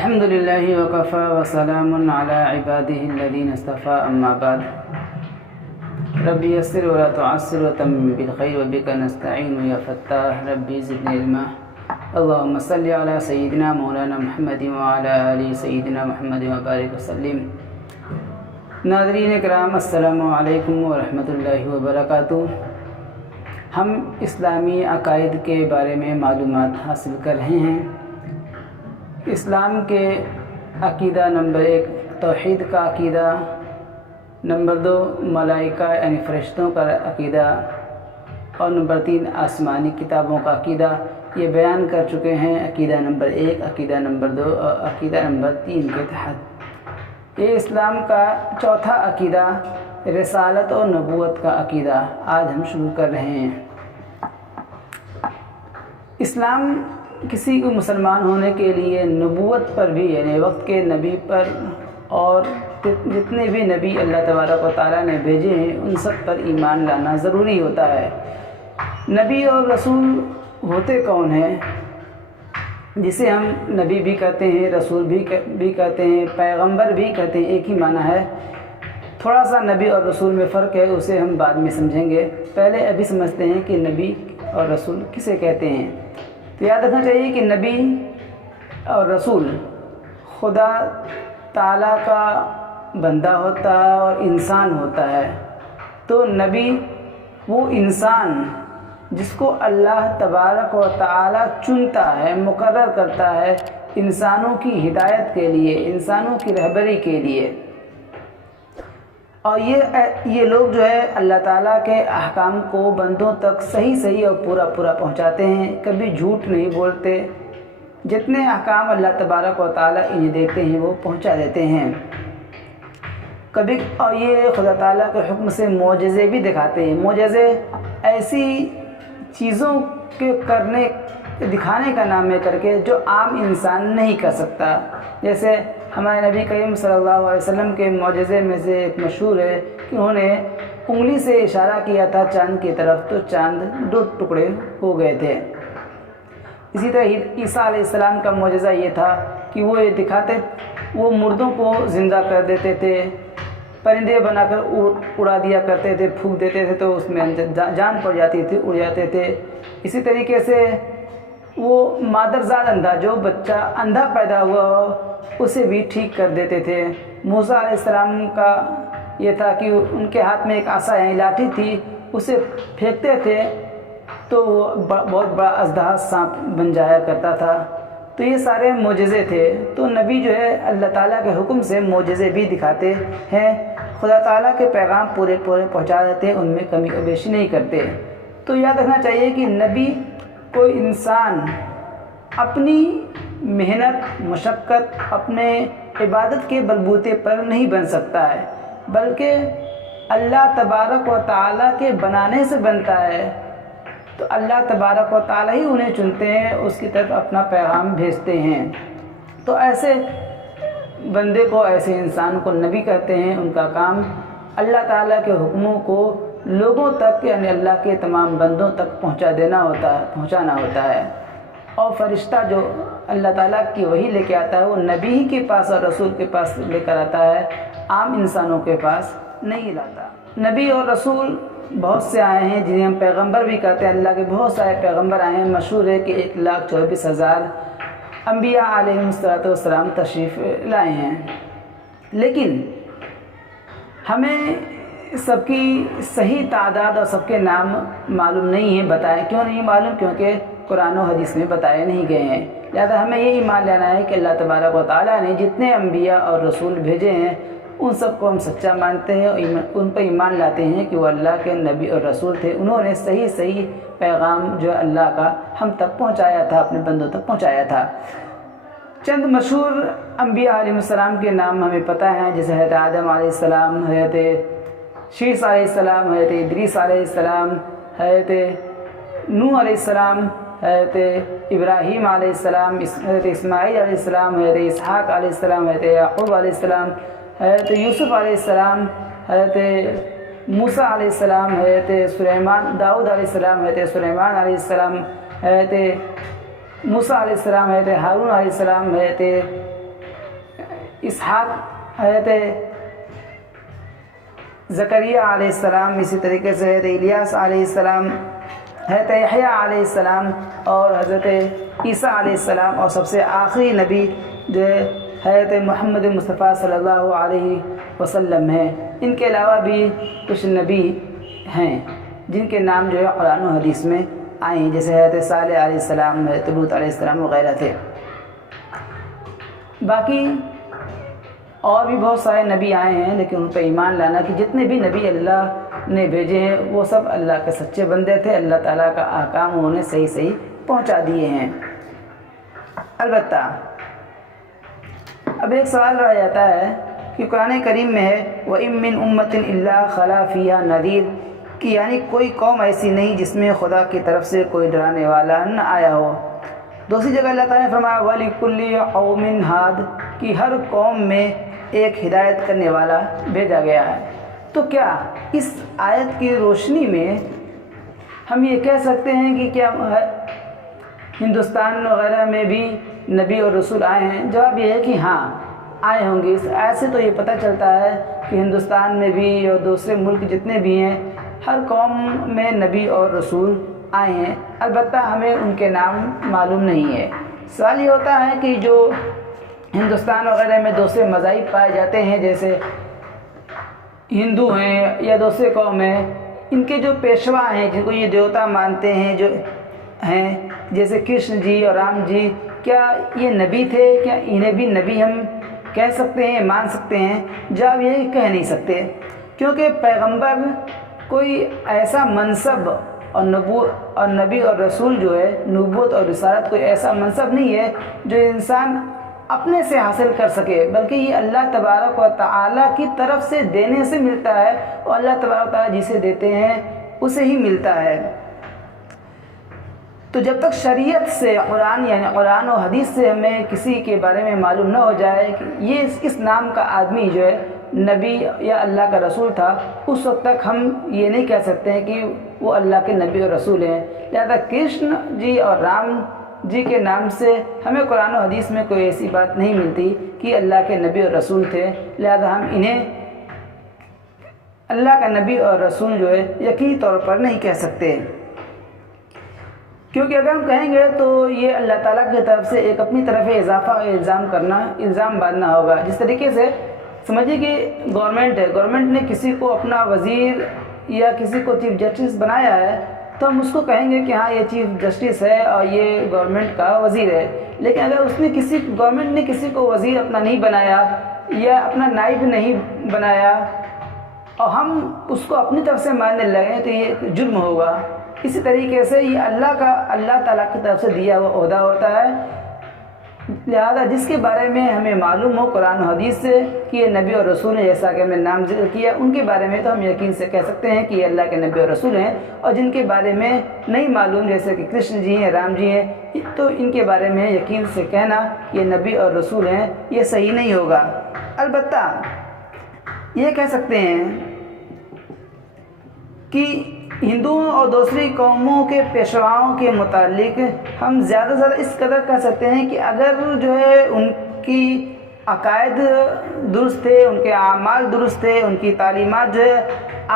الحمد للہ وکفى وسلام علی عباده الذین اصطفى اما بعد رب یسر ولا تعسر وتمم بالخیر وبک نستعین یا فتاح رب زدنی علما اللهم صل علی سیدنا مولانا محمد وعلی آل سیدنا محمد وبارک وسلم۔ ناظرین کرام السلام علیکم ورحمۃ اللہ وبرکاتہ۔ ہم اسلامی عقائد کے بارے میں معلومات حاصل کر رہے ہیں۔ اسلام کے عقیدہ نمبر 1 توحید کا عقیدہ، نمبر 2 ملائکہ یعنی فرشتوں کا عقیدہ، اور نمبر 3 آسمانی کتابوں کا عقیدہ، یہ بیان کر چکے ہیں عقیدہ نمبر 1، عقیدہ نمبر 2 اور عقیدہ نمبر 3 کے تحت۔ یہ اسلام کا چوتھا عقیدہ رسالت اور نبوت کا عقیدہ آج ہم شروع کر رہے ہیں۔ اسلام کسی کو مسلمان ہونے کے لیے نبوت پر بھی یعنی وقت کے نبی پر اور جتنے بھی نبی اللہ تبارک و تعالیٰ نے بھیجے ہیں ان سب پر ایمان لانا ضروری ہوتا ہے۔ نبی اور رسول ہوتے کون ہیں؟ جسے ہم نبی بھی کہتے ہیں، رسول بھی کہتے ہیں، پیغمبر بھی کہتے ہیں، ایک ہی معنی ہے۔ تھوڑا سا نبی اور رسول میں فرق ہے، اسے ہم بعد میں سمجھیں گے۔ پہلے ابھی سمجھتے ہیں کہ نبی اور رسول کسے کہتے ہیں۔ تو یاد رکھنا چاہیے کہ نبی اور رسول خدا تعالیٰ کا بندہ ہوتا ہے اور انسان ہوتا ہے۔ تو نبی وہ انسان جس کو اللہ تبارک و تعالیٰ چنتا ہے، مقرر کرتا ہے انسانوں کی ہدایت کے لیے، انسانوں کی رہبری کے لیے۔ اور یہ لوگ جو ہے اللہ تعالیٰ کے احکام کو بندوں تک صحیح اور پورا پہنچاتے ہیں، کبھی جھوٹ نہیں بولتے، جتنے احکام اللہ تبارک و تعالیٰ انہیں دیتے ہیں وہ پہنچا دیتے ہیں۔ اور یہ خدا تعالیٰ کے حکم سے معجزے بھی دکھاتے ہیں۔ معجزے ایسی چیزوں کے دکھانے کا نام ہے کر کے جو عام انسان نہیں کر سکتا۔ جیسے ہمارے نبی کریم صلی اللہ علیہ وسلم کے معجزے میں سے ایک مشہور ہے کہ انہوں نے انگلی سے اشارہ کیا تھا چاند کی طرف، تو چاند 2 ٹکڑے ہو گئے تھے۔ اسی طرح عیسیٰ علیہ السلام کا معجزہ یہ تھا کہ وہ مردوں کو زندہ کر دیتے تھے، پرندے بنا کر اڑا دیا کرتے تھے، پھونک دیتے تھے تو اس میں جان پڑ جاتی تھی، اڑ جاتے تھے۔ اسی طریقے سے وہ مادرزاد اندھا، جو بچہ اندھا پیدا ہوا ہو اسے بھی ٹھیک کر دیتے تھے۔ موسیٰ علیہ السلام کا یہ تھا کہ ان کے ہاتھ میں ایک عصا یعنی لاٹھی تھی، اسے پھینکتے تھے تو وہ بہت بڑا اژدہا سانپ بن جایا کرتا تھا۔ تو یہ سارے معجزے تھے۔ تو نبی جو ہے اللہ تعالیٰ کے حکم سے معجزے بھی دکھاتے ہیں، خدا تعالیٰ کے پیغام پورے پہنچا دیتے ہیں، ان میں کمی بیشی نہیں کرتے۔ تو یاد رکھنا چاہیے کہ نبی کوئی انسان اپنی محنت مشقت اپنے عبادت کے بلبوتے پر نہیں بن سکتا ہے، بلکہ اللہ تبارک و تعالیٰ کے بنانے سے بنتا ہے۔ تو اللہ تبارک و تعالیٰ ہی انہیں چنتے ہیں، اس کی طرف اپنا پیغام بھیجتے ہیں۔ تو ایسے بندے کو، ایسے انسان کو نبی کہتے ہیں۔ ان کا کام اللہ تعالیٰ کے حکموں کو لوگوں تک یعنی اللہ کے تمام بندوں تک پہنچانا ہوتا ہے۔ اور فرشتہ جو اللہ تعالیٰ کی وحی لے کے آتا ہے وہ نبی ہی کے پاس اور رسول کے پاس لے کر آتا ہے، عام انسانوں کے پاس نہیں لاتا۔ نبی اور رسول بہت سے آئے ہیں جنہیں ہم پیغمبر بھی کہتے ہیں۔ اللہ کے بہت سارے پیغمبر آئے ہیں۔ مشہور ہے کہ 1,24,000 انبیاء علیہم السلام تشریف لائے ہیں، لیکن ہمیں سب کی صحیح تعداد اور سب کے نام معلوم نہیں ہیں۔ بتائیں کیوں نہیں معلوم؟ کیونکہ قرآن و حدیث میں بتائے نہیں گئے ہیں۔ لہٰذا ہمیں یہ ایمان لینا ہے کہ اللہ تبارک و تعالیٰ نے جتنے انبیاء اور رسول بھیجے ہیں ان سب کو ہم سچا مانتے ہیں اور ان پر ایمان لاتے ہیں کہ وہ اللہ کے نبی اور رسول تھے۔ انہوں نے صحیح پیغام جو اللہ کا ہم تک پہنچایا تھا، اپنے بندوں تک پہنچایا تھا۔ چند مشہور انبیاء علیہ السلام کے نام ہمیں پتہ ہیں، جیسے حضرت آدم علیہ السلام، حضرت شیس علیہ السلام، حضرت ادریس علیہ السلام، حضرت نوح علیہ السلام، حضرت ابراہیم علیہ السلام، حضرت اسماعیل علیہ السلام، حضرت اسحاق علیہ السلام، حضرت یعقوب علیہ السلام، حضرت یوسف علیہ السلام، حضرت موسیٰ علیہ السلام، حضرت داؤد علیہ السلام، حضرت سلیمان علیہ السلام، حضرت موسیٰ علیہ السلام، حضرت ہارون علیہ السلام، حضرت اسحاق، حضرت زکریا علیہ السلام، اسی طریقے سے حضرت الیاس علیہ السلام، حضرت یحییٰ علیہ السلام اور حضرت عیسیٰ علیہ السلام، اور سب سے آخری نبی جو حضرت محمد مصطفیٰ صلی اللہ علیہ وسلم ہیں۔ ان کے علاوہ بھی کچھ نبی ہیں جن کے نام جو ہے قرآن و حدیث میں آئے ہیں، جیسے حضرت صالح علیہ السلام، حضرت لوط علیہ السلام وغیرہ تھے۔ باقی اور بھی بہت سارے نبی آئے ہیں، لیکن ان پہ ایمان لانا کہ جتنے بھی نبی اللہ نے بھیجے ہیں وہ سب اللہ کے سچے بندے تھے، اللہ تعالیٰ کا احکام انہوں نے صحیح پہنچا دیے ہیں۔ البتہ اب ایک سوال رہ جاتا ہے کہ قرآن کریم میں ہے وَإِن مِّنْ أُمَّةٍ إِلَّا خَلَا فِيهَا نَذِيرٌ، کہ یعنی کوئی قوم ایسی نہیں جس میں خدا کی طرف سے کوئی ڈرانے والا نہ آیا ہو۔ دوسری جگہ اللہ تعالیٰ نے فرمایا وَلِكُلِّ قَوْمٍ ہَادٍ، کہ ہر قوم میں ایک ہدایت کرنے والا بھیجا گیا ہے۔ تو کیا اس آیت کی روشنی میں ہم یہ کہہ سکتے ہیں کہ کیا ہندوستان وغیرہ میں بھی نبی اور رسول آئے ہیں؟ جواب یہ ہے کہ ہاں آئے ہوں گے۔ اس آیت سے تو یہ پتہ چلتا ہے کہ ہندوستان میں بھی اور دوسرے ملک جتنے بھی ہیں ہر قوم میں نبی اور رسول آئے ہیں، البتہ ہمیں ان کے نام معلوم نہیں ہے۔ سوال یہ ہوتا ہے کہ جو ہندوستان وغیرہ میں دوسرے مذاہب پائے جاتے ہیں، جیسے ہندو ہیں یا دوسرے قوم ہیں، ان کے جو پیشوا ہیں جن کو یہ دیوتا مانتے ہیں جو ہیں، جیسے کرشن جی اور رام جی، کیا یہ نبی تھے؟ کیا انہیں بھی نبی ہم کہہ سکتے ہیں، مان سکتے ہیں؟ جواب یہ کہہ نہیں سکتے، کیونکہ پیغمبر کوئی ایسا منصب اور نبی اور رسول جو ہے، نبوت اور رسالت کوئی ایسا منصب نہیں ہے جو انسان اپنے سے حاصل کر سکے، بلکہ یہ اللہ تبارک و تعالیٰ کی طرف سے دینے سے ملتا ہے، اور اللہ تبارک و تعالیٰ جسے دیتے ہیں اسے ہی ملتا ہے۔ تو جب تک شریعت سے قرآن یعنی قرآن و حدیث سے ہمیں کسی کے بارے میں معلوم نہ ہو جائے کہ یہ اس نام کا آدمی جو ہے نبی یا اللہ کا رسول تھا، اس وقت تک ہم یہ نہیں کہہ سکتے ہیں کہ وہ اللہ کے نبی اور رسول ہیں۔ لہذا کرشن جی اور رام جی کے نام سے ہمیں قرآن و حدیث میں کوئی ایسی بات نہیں ملتی کہ اللہ کے نبی اور رسول تھے، لہذا ہم انہیں اللہ کا نبی اور رسول جو ہے یقینی طور پر نہیں کہہ سکتے، کیونکہ اگر ہم کہیں گے تو یہ اللہ تعالیٰ کی طرف سے ایک اپنی طرف اضافہ الزام باندھنا ہوگا۔ جس طریقے سے سمجھیے کہ گورنمنٹ ہے، گورنمنٹ نے کسی کو اپنا وزیر یا کسی کو چیف جسٹس بنایا ہے، تو ہم اس کو کہیں گے کہ ہاں یہ چیف جسٹس ہے اور یہ گورنمنٹ کا وزیر ہے۔ لیکن اگر گورنمنٹ نے کسی کو وزیر اپنا نہیں بنایا یا اپنا نائب نہیں بنایا اور ہم اس کو اپنی طرف سے ماننے لگیں تو یہ جرم ہوگا۔ اسی طریقے سے یہ اللہ تعالیٰ کی طرف سے دیا ہوا عہدہ ہوتا ہے، لہذا جس کے بارے میں ہمیں معلوم ہو قرآن و حدیث سے کہ یہ نبی اور رسول ہیں، جیسا کہ ہم نے نام ذکر کیا، ان کے بارے میں تو ہم یقین سے کہہ سکتے ہیں کہ یہ اللہ کے نبی اور رسول ہیں، اور جن کے بارے میں نہیں معلوم جیسے کہ کرشن جی ہیں، رام جی ہیں، تو ان کے بارے میں یقین سے کہنا یہ نبی اور رسول ہیں یہ صحیح نہیں ہوگا۔ البتہ یہ کہہ سکتے ہیں کہ ہندوؤں اور دوسری قوموں کے پیشواؤں کے متعلق ہم زیادہ سے زیادہ اس قدر کہہ سکتے ہیں کہ اگر جو ہے ان کی عقائد درست تھے، ان کے اعمال درست تھے، ان کی تعلیمات جو ہے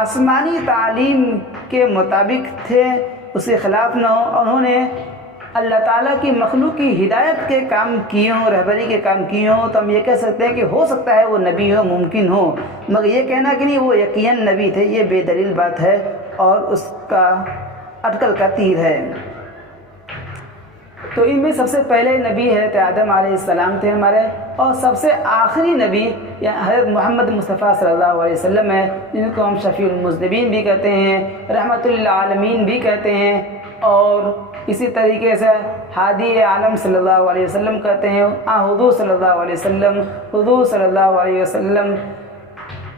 آسمانی تعلیم کے مطابق تھے، اس کے خلاف نہ ہو، اور انہوں نے اللہ تعالیٰ کی مخلوق کی ہدایت کے کام کیے ہوں، رہبری کے کام کیے ہوں، تو ہم یہ کہہ سکتے ہیں کہ ہو سکتا ہے وہ نبی ہو، ممکن ہو، مگر یہ کہنا کہ نہیں وہ یقیناً نبی تھے یہ بے دلیل بات ہے اور اس کا اٹکل کا تیر ہے۔ تو ان میں سب سے پہلے نبی حضرت آدم علیہ السلام تھے ہمارے، اور سب سے آخری نبی حضرت محمد مصطفیٰ صلی اللہ علیہ وسلم ہے، جن کو ہم شفیع المذنبین بھی کہتے ہیں، رحمت للعالمین بھی کہتے ہیں، اور اسی طریقے سے ہادی عالم صلی اللہ علیہ وسلم کہتے ہیں، حضور صلی اللہ علیہ وسلم، حضور صلی اللہ علیہ وسلم،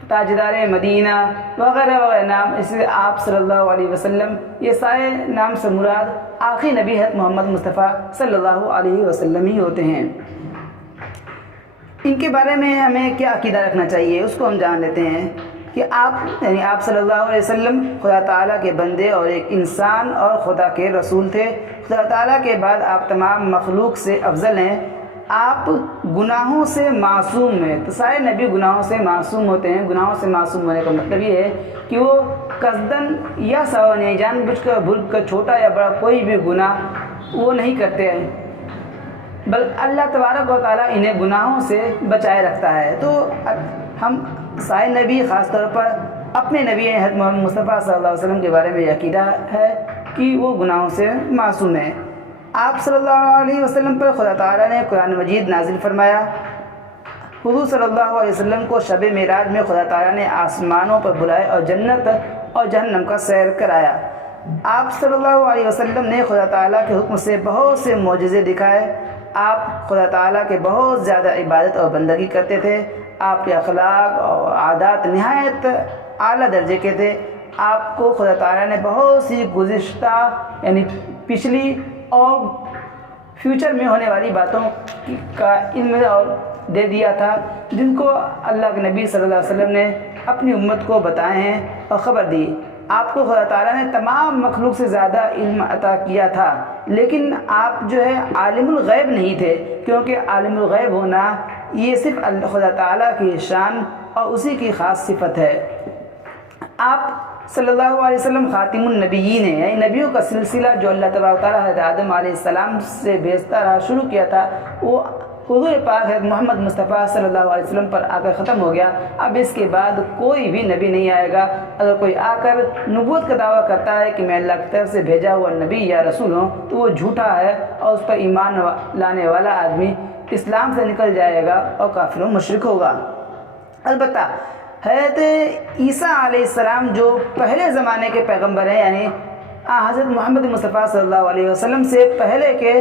تاجدار مدینہ وغیرہ وغیرہ نام، اس لیے آپ صلی اللہ علیہ وسلم، یہ سارے نام سے مراد آخری نبی حضرت محمد مصطفیٰ صلی اللہ علیہ وسلم ہی ہوتے ہیں۔ ان کے بارے میں ہمیں کیا عقیدہ رکھنا چاہیے اس کو ہم جان لیتے ہیں کہ آپ صلی اللہ علیہ وسلم خدا تعالیٰ کے بندے اور ایک انسان اور خدا کے رسول تھے۔ خدا تعالیٰ کے بعد آپ تمام مخلوق سے افضل ہیں، آپ گناہوں سے معصوم ہیں۔ تو سارے نبی گناہوں سے معصوم ہوتے ہیں۔ گناہوں سے معصوم ہونے کا مطلب یہ ہے کہ وہ قصداً یا سوا نہیں، جان بوجھ کر بھول کر چھوٹا یا بڑا کوئی بھی گناہ وہ نہیں کرتے ہیں، بلکہ اللہ تبارک و تعالیٰ انہیں گناہوں سے بچائے رکھتا ہے۔ تو ہم سارے نبی، خاص طور پر اپنے نبی حضرت محمد مصطفیٰ صلی اللہ علیہ وسلم کے بارے میں یہ عقیدہ ہے کہ وہ گناہوں سے معصوم ہیں۔ آپ صلی اللہ علیہ وسلم پر خدا تعالیٰ نے قرآن مجید نازل فرمایا۔ حضور صلی اللہ علیہ وسلم کو شب معراج میں خدا تعالیٰ نے آسمانوں پر بلائے اور جنت اور جہنم کا سیر کرایا۔ آپ صلی اللہ علیہ وسلم نے خدا تعالیٰ کے حکم سے بہت سے معجزے دکھائے۔ آپ خدا تعالیٰ کے بہت زیادہ عبادت اور بندگی کرتے تھے۔ آپ کے اخلاق اور عادات نہایت اعلیٰ درجے کے تھے۔ آپ کو خدا تعالیٰ نے بہت سی گزشتہ یعنی پچھلی اور فیوچر میں ہونے والی باتوں کا علم اور دے دیا تھا، جن کو اللہ کے نبی صلی اللہ علیہ وسلم نے اپنی امت کو بتائے ہیں اور خبر دی۔ آپ کو خدا تعالیٰ نے تمام مخلوق سے زیادہ علم عطا کیا تھا، لیکن آپ جو ہے عالم الغیب نہیں تھے، کیونکہ عالم الغیب ہونا یہ صرف خدا تعالیٰ کی شان اور اسی کی خاص صفت ہے۔ آپ صلی اللہ علیہ وسلم خاتم النبیین ہیں، یعنی نبیوں کا سلسلہ جو اللہ تبارک و تعالیٰ حضرت آدم علیہ السلام سے بھیجتا رہا، شروع کیا تھا، وہ حضور پاک حضرت محمد مصطفیٰ صلی اللہ علیہ وسلم پر آ کر ختم ہو گیا۔ اب اس کے بعد کوئی بھی نبی نہیں آئے گا۔ اگر کوئی آ کر نبوت کا دعویٰ کرتا ہے کہ میں اللہ کی طرف سے بھیجا ہوا نبی یا رسول ہوں، تو وہ جھوٹا ہے اور اس پر ایمان لانے والا آدمی اسلام سے نکل جائے گا اور کافر و مشرک ہوگا۔ البتہ حضرت عیسیٰ علیہ السلام جو پہلے زمانے کے پیغمبر ہیں، یعنی حضرت محمد مصطفیٰ صلی اللہ علیہ وسلم سے پہلے کے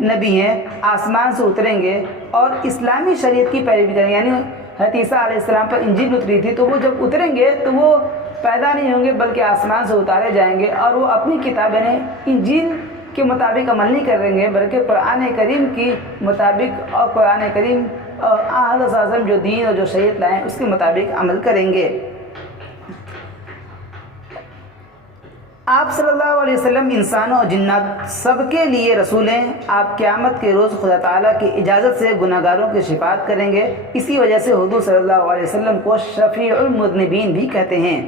نبی ہیں، آسمان سے اتریں گے اور اسلامی شریعت کی پیروی کریں گے۔ یعنی حضرت عیسیٰ علیہ السلام پر انجیل اتری تھی، تو وہ جب اتریں گے تو وہ پیدا نہیں ہوں گے بلکہ آسمان سے اتارے جائیں گے، اور وہ اپنی کتاب یعنی انجیل کے مطابق عمل نہیں کریں گے بلکہ قرآن کریم کی مطابق، اور قرآن کریم اور حضرت صلی اللہ علیہ وسلم جو دین اور جو شریعت لائیں اس کے مطابق عمل کریں گے۔ آپ صلی اللہ علیہ وسلم انسانوں اور جنات سب کے لیے رسول ہیں۔ آپ قیامت کے روز خدا تعالیٰ کی اجازت سے گناہگاروں کی شفاعت کریں گے۔ اسی وجہ سے حضور صلی اللہ علیہ وسلم کو شفیع المذنبین بھی کہتے ہیں،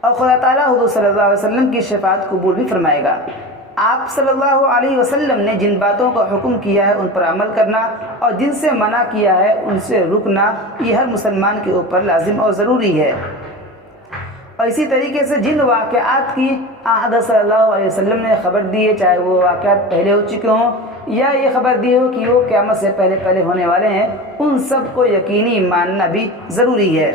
اور خدا تعالیٰ حضور صلی اللہ علیہ وسلم کی شفاعت قبول بھی فرمائے گا۔ آپ صلی اللہ علیہ وسلم نے جن باتوں کا حکم کیا ہے ان پر عمل کرنا، اور جن سے منع کیا ہے ان سے رکنا، یہ ہر مسلمان کے اوپر لازم اور ضروری ہے۔ اور اسی طریقے سے جن واقعات کی حضرت صلی اللہ علیہ وسلم نے خبر دی ہے، چاہے وہ واقعات پہلے ہو چکے ہوں یا یہ خبر دی ہو کہ وہ قیامت سے پہلے ہونے والے ہیں، ان سب کو یقینی ماننا بھی ضروری ہے۔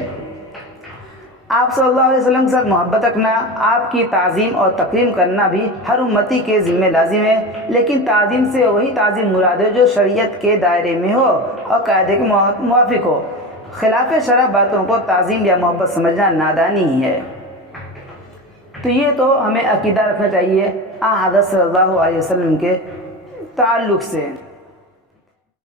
آپ صلی اللہ علیہ وسلم کے ساتھ محبت رکھنا، آپ کی تعظیم اور تکریم کرنا بھی ہر امتی کے ذمہ لازم ہے، لیکن تعظیم سے وہی تعظیم مراد ہے جو شریعت کے دائرے میں ہو اور قاعدے کے موافق ہو۔ خلاف شرع باتوں کو تعظیم یا محبت سمجھنا نادانی ہے۔ تو یہ تو ہمیں عقیدہ رکھنا چاہیے حضرت صلی اللہ علیہ وسلم کے تعلق سے۔